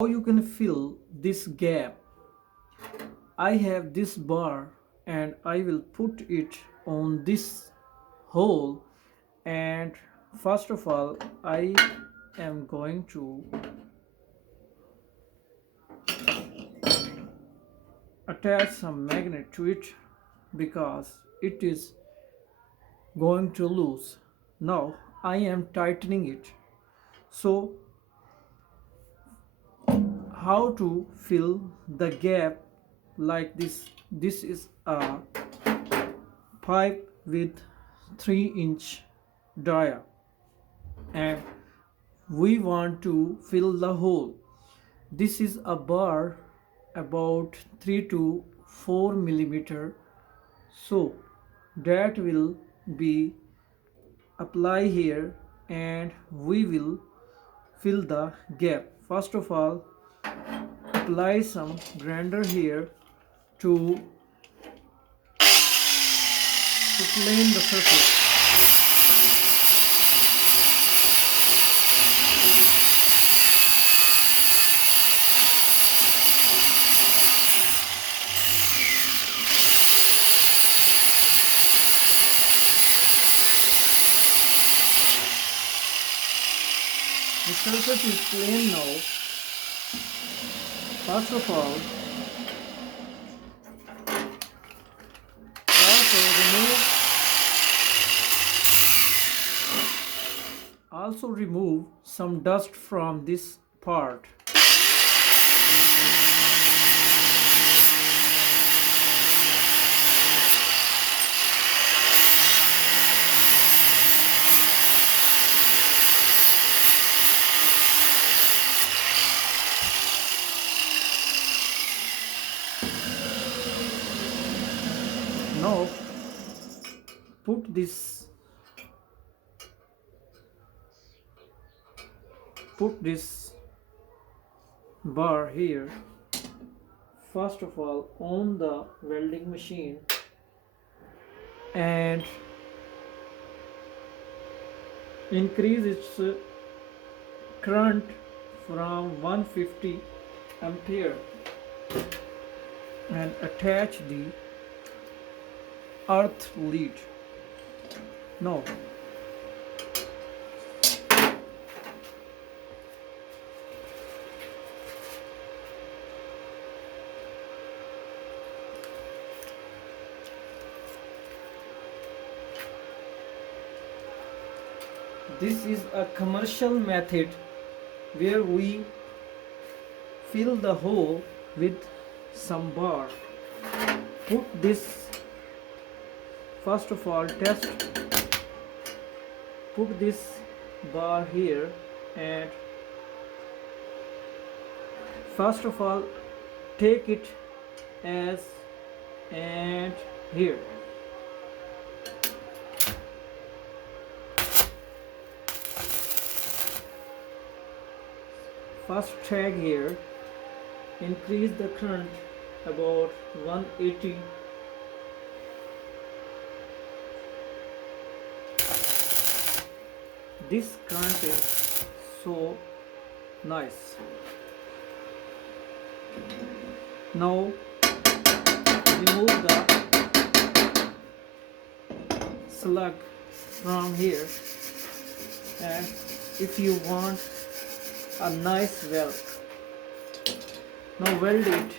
How you can fill this gap? I have this bar and I will put it on this hole, and first of all I am going to attach some magnet to it because it is going to loose. Now I am tightening it. So how to fill the gap like this? This is a pipe with 3-inch dia and we want to fill the hole. This is a bar about 3 to 4 millimeter, so that will be apply here and we will fill the gap. First of all, apply some grinder here to plane the surface. The surface is plain now. First of all, also remove some dust from this part. Now put this bar here, first of all on the welding machine, and increase its current from 150 ampere and attach the earth lead. Now this is a commercial method where we fill the hole with some bar. Put this, first of all put this bar here and first of all take it as and here. First tag here, increase the current about 180. This current is so nice. Now remove the slug from here, and if you want a nice weld, now weld it.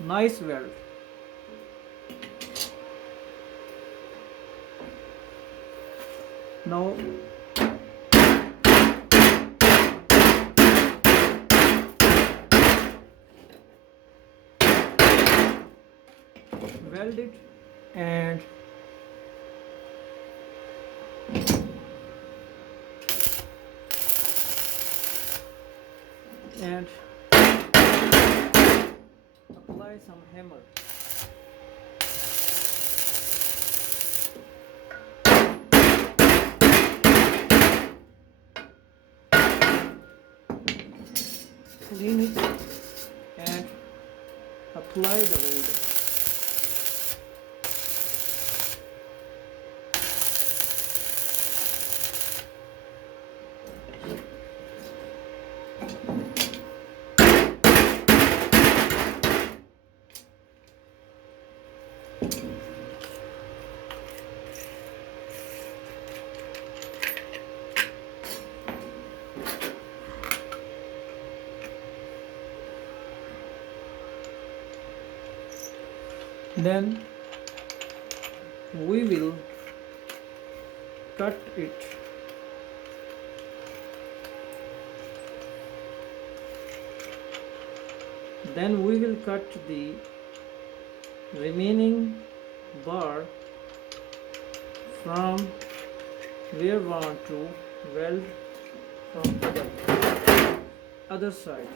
Nice weld. Now weld it and apply some hammer. Clean it and apply the welder. Then we will cut it. Then we will cut the remaining bar from where we want to weld from other side.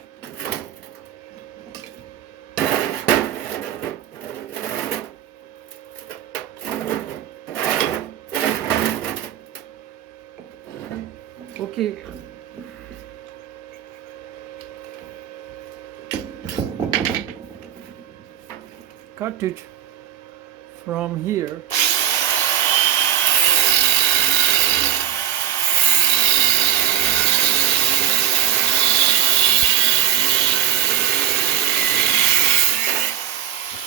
Okay. Cut it from here.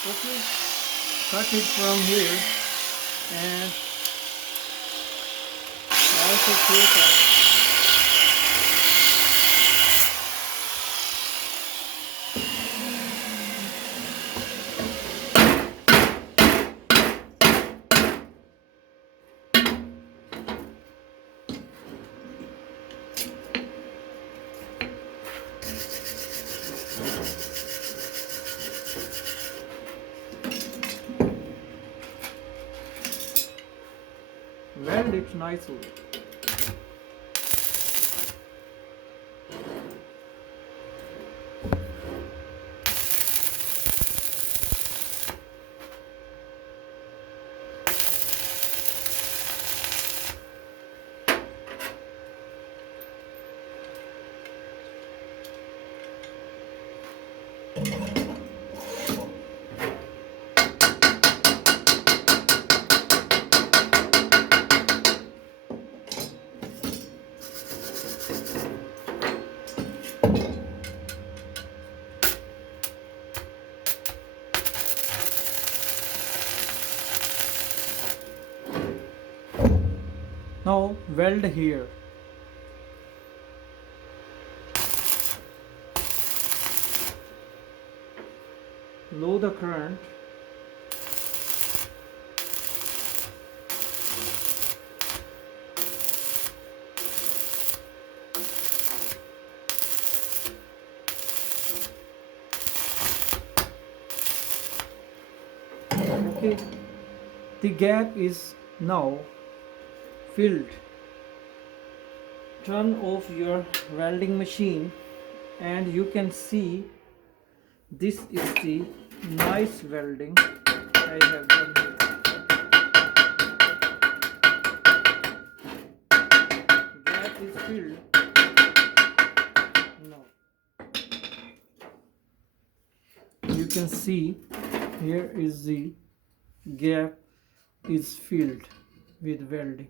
Okay, cut it from here, and also take out weld it nicely. Now weld here. Low the current. Okay, the gap is now filled. Turn off your welding machine and you can see this is the nice welding I have done here. Gap is filled now. You can see here is the gap is filled with welding.